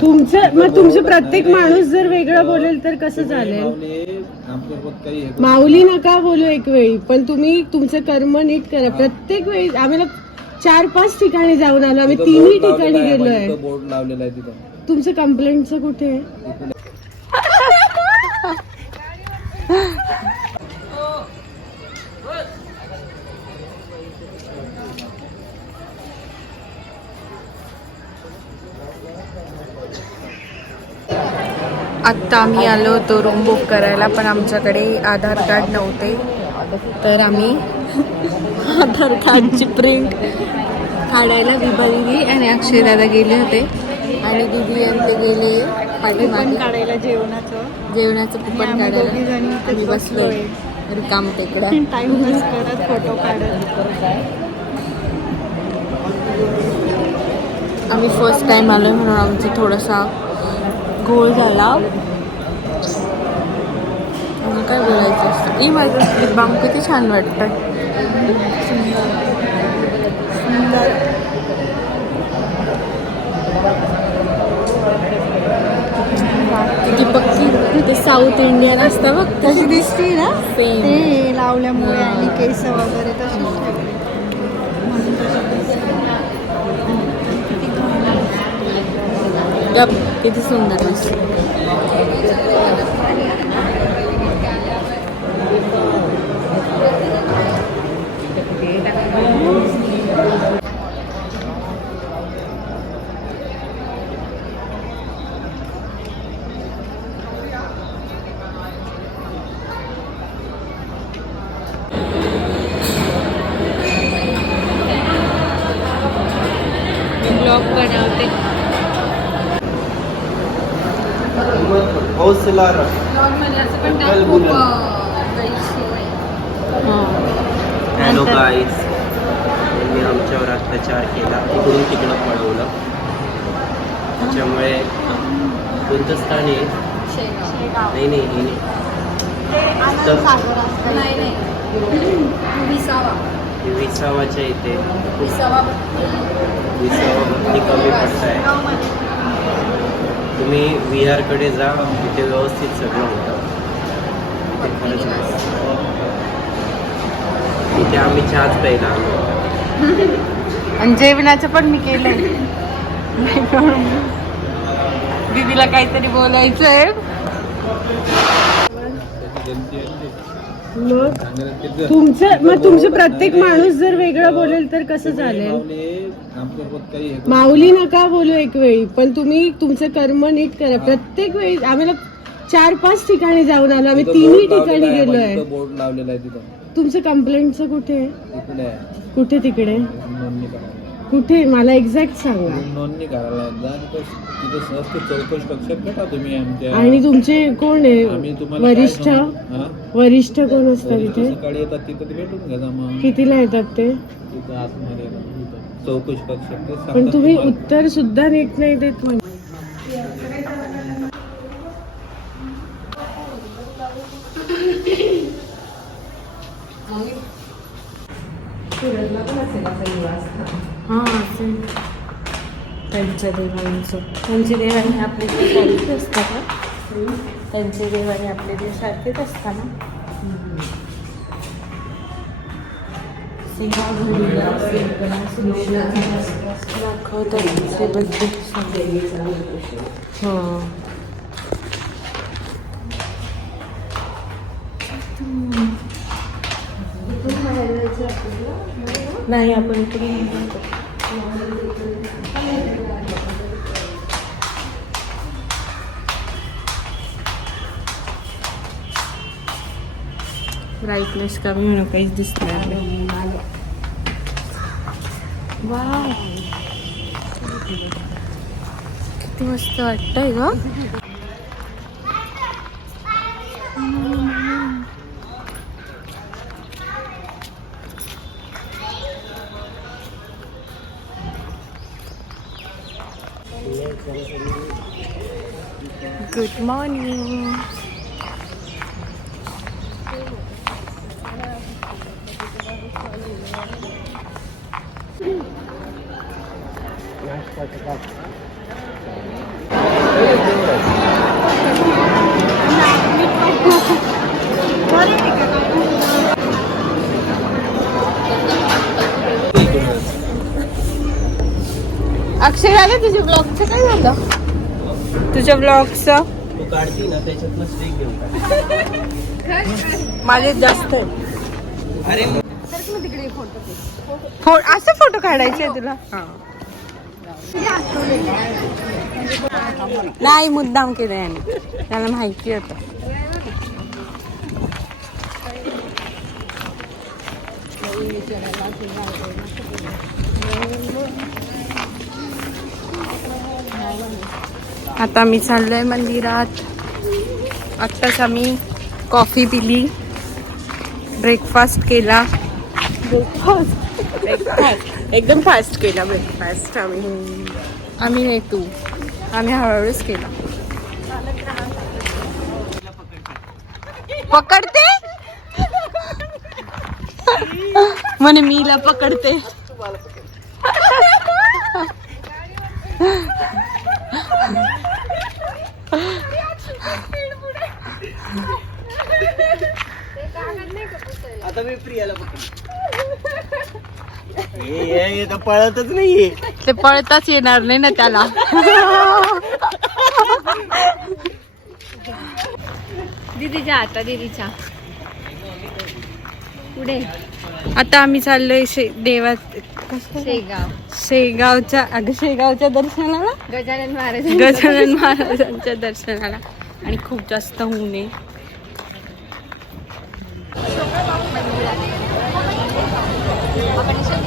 तुमचं मग तुमचं प्रत्येक. माणूस जर वेगळं बोलेल तर कसं चालेल? माऊली, नका बोलू एक वेळी पण तुम्ही तुमचं कर्म नीट करा. प्रत्येक वेळी आम्ही ना चार पाच ठिकाणी जाऊन आलो. आम्ही तिन्ही ठिकाणी लावलेला आहे, गेलोय. तिथं बोर्ड लावलेला आहे तिथं. तुमचं कंप्लेंटचं कुठे? आहे आत्ता आम्ही आलो होतो रूम बुक करायला पण आमच्याकडे आधार कार्ड नव्हते. तर आम्ही आधार कार्डची प्रिंट काढायला विभागली आणि अक्षय दादा गेले होते. आणि दिदी आणि ते गेले पाठीमागे. काढायला जेवणाचं. जेवणाचं कुपन काढायला. आम्ही बसलो. रिकाम टेकडा टाइमपास करत फोटो काढत. आम्ही फर्स्ट टाइम आलो म्हणून आमचा थोडासा घोळ झाला. काय बोलायचं असतं? ई माझं बाम किती छान वाटतं किती पक्की ते साऊथ इंडियन असतं बघ तशी दिसते ना? ते लावल्यामुळे आणि केस वगैरे तशीच म्हणून तशी ડબ કેટલી સુંદર છે બ્લોગ બનાવ हौसला हॅलो गाईज मी आमच्यावर अत्याचार केला. इकडून तिकडं पळवलं. त्याच्यामुळे कोणतं स्थान आहे नाही नाही हे नाही तर हे विसावाच्या इथे. विसावा भक्ती. कमी पडत आहे तुम्ही विहारकडे जा तिथे व्यवस्थित सगळं होतं. तिथे आम्ही चहाच प्यायला आलो. आणि जेवणाचं पण मी केलंय. दीदीला काहीतरी बोलायचं आहे मग तुमचं मग तुमचं प्रत्येक माणूस जर वेगळं बोलेल तर कसं चालेल? आमच्यासोबत काही हे करू माऊली नका बोलू एक वेळी पण तुम्ही तुमचं कर्म नीट करा. प्रत्येक वेळी आम्ही चार पाच ठिकाणी जाऊन आलो. आम्ही तिथं तिन्ही ठिकाणी लावलेला आहे, गेलोय. तिथं बोर्ड लावलेला आहे तिथं. तुमचं कंप्लेंटचं कुठे आहे? तिकडे आहे. कुठे तिकडे? नोंदणी करायला. कुठे? मला एक्झॅक्ट सांगा. नोंदणी करायला जा तिथं तिथं सहज चौकश कक्षात भेटा तुम्ही आमच्या आणि तुमचे कोण आम्ही आहे तुम्हाला काय वरिष्ठ? सांगू? हा? वरिष्ठ कोण असतात वरिष्ठ इथे? सकाळी येतात तिथं ते भेटून घ्या जा मग कितीला येतात ते? तिथं आतमध्ये चौकश ते पण तुम्ही. उत्तर सुद्धा नीट नाही देत म्हणजे हां असेल त्यांच्या देवांचं. त्यांची देवाने आपले ते सारखेच असतात ना? त्यांचे देवाने आपले ते सारखेच असतात हां नाही आपण इकडे ब्राईटनेस कमी होणं काहीच दिसणार नाही वाव किती मस्त वाटतंय ग गुड मॉर्निंग तुझ्या ब्लॉगचं अक्षय झाले तुझ्या ब्लॉगचं काय झालं? तुझ्या ब्लॉगचं माझे जास्त आहे फोटो असं फोटो काढायचे तुला? हा. नाही मुद्दाम केलं याने. त्याला माहिती होतं. आता मी चाललोय मंदिरात. आत्ताच आम्ही कॉफी पिली. ब्रेकफास्ट केला. ब्रेकफास्ट एकदम फास्ट केला ब्रेकफास्ट आम्ही आम्ही नाही तू आम्ही हळूहळूच केला पकडते? म्हणे मीला पकडते। आता मी प्रियाला पकडतो. हे तर पळतच नाहीये. ते पळताच येणार नाही ना त्याला. दीदीच्या आता दीदीच्या. पुढे. आता आम्ही चाललोय शे देवात. शेगाव. शेगावच्या अगं शेगावच्या दर्शनाला? गजानन महाराज गजानन महाराजांच्या दर्शनाला. आणि खूप जास्त ऊन आहे.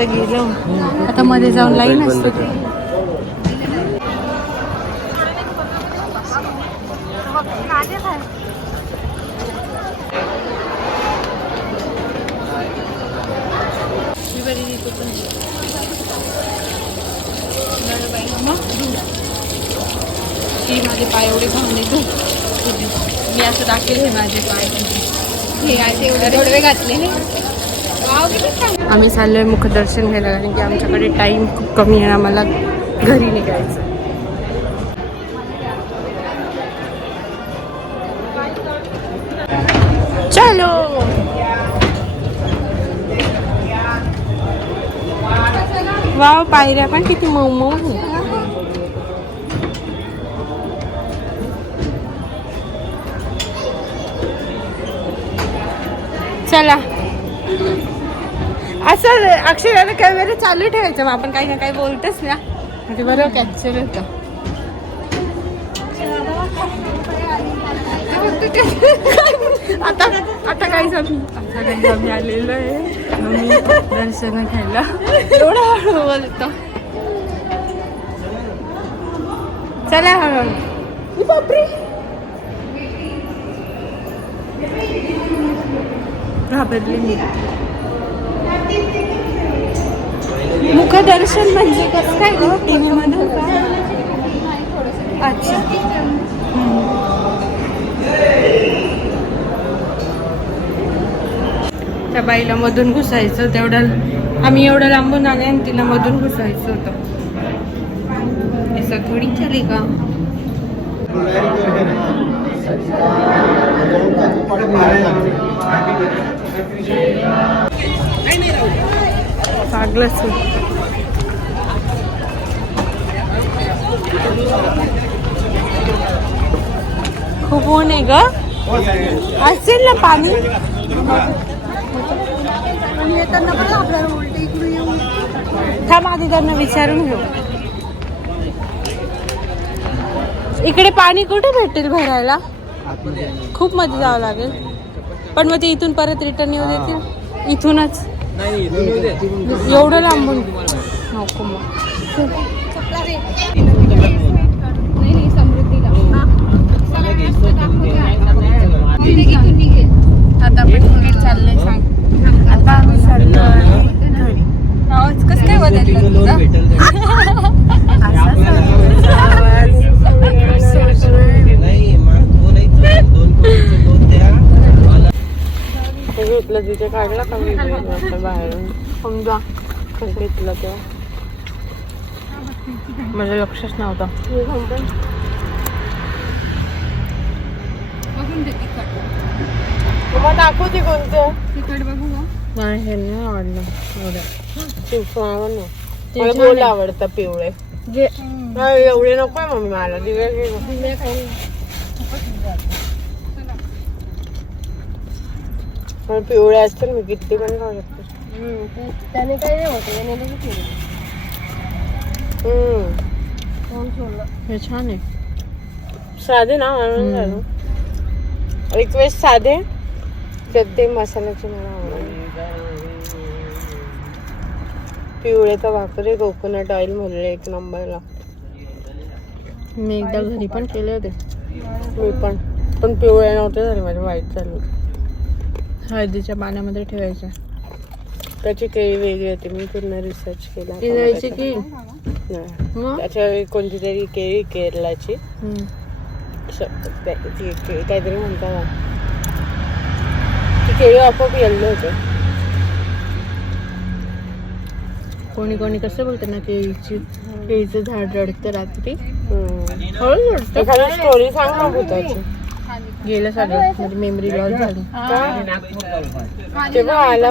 आता गेलो. आता मध्ये जाऊन लाईन बंद असते कर. की माझे पाय एवढे खाऊन तू मी असं दाखवेल हे माझे पाय. हे असे एवढे जोडवे घातले आम्ही चाललो आहे मुखदर्शन घ्यायला कारण की आमच्याकडे टाइम खूप कमी आहे आम्हाला घरी निघायचं चलो! वाव पायऱ्या पण किती मऊ मऊ चला. असं अक्षराला कॅमेरा चालू ठेवायचं मग आपण काही ना काही बोलतच ना. म्हणजे बरोबर कॅप्चर होतं. आता आता काही जमी आता काही जमी आलेलं आहे. दर्शन घ्यायला. एवढं हळू बोलतो. चला हळूहळू. बापरे. घाबरले मी मुखदर्शन म्हणजे कसं काय गं? टी व्ही अच्छा. त्या बाईला मधून घुसायचं तेवढं आम्ही एवढं लांबून आले आणि तिला मधून घुसायचं होतं. असं थोडी चली का लागलंच. खूप ऊन आहे ग. असेल ना पाणी? येताना पण आपल्याला थांब आधी त्यांना विचारून घेऊ. इकडे पाणी कुठे भेटेल भरायला? खूप मध्ये जावं लागेल. पण मग ते इथून परत रिटर्न येऊ देतील? इथूनच? नाही इथून येऊ दे. एवढं लांबून? नको मग. घेतलं तिथे काढला का मी? बाहेरून समजा. घेतलं तेव्हा माझं लक्षच नव्हतं. मग कोणतं बघू नाही हे नाही आवडलं. एवढं ते आहे. आवडतं पिवळे. एवढे नकोय मम्मी मला. दिवे घे गं. मला पिवळे असतील मी किती पण खाऊ शकते. त्याने काही नाही होत लगेच. हम्म. सोडलं हे छान आहे. साधे ना म्हणून झालं. रिक्वेस्ट साधे ते मसाल्याचे मला आवडले. पिवळे तर भाकरे कोकोनट ऑइल म्हणले एक नंबरला. मी एकदा घरी पण केले होते. मी पण. पण पिवळे नव्हते झाले माझे वाईट झाले हळदीच्या पाण्यामध्ये ठेवायचे त्याची केळी वेगळी होती. मी पूर्ण रिसर्च केला. ती द्यायची की. मग? त्याच्या कोणती तरी केळी केरलाची हम्म. श- त्या- ती काहीतरी म्हणतात ना. ती केळी आपोआप येल्लो होते. कोणी कोणी कसं बोलतं ना केळीची केळीचं झाड रडतं रात्री. हम्म. हळू रडतं. एखादी स्टोरी सांग ना भूताची. गेलं सगळं. माझी मेमरी लॉस झाली. तेव्हा आला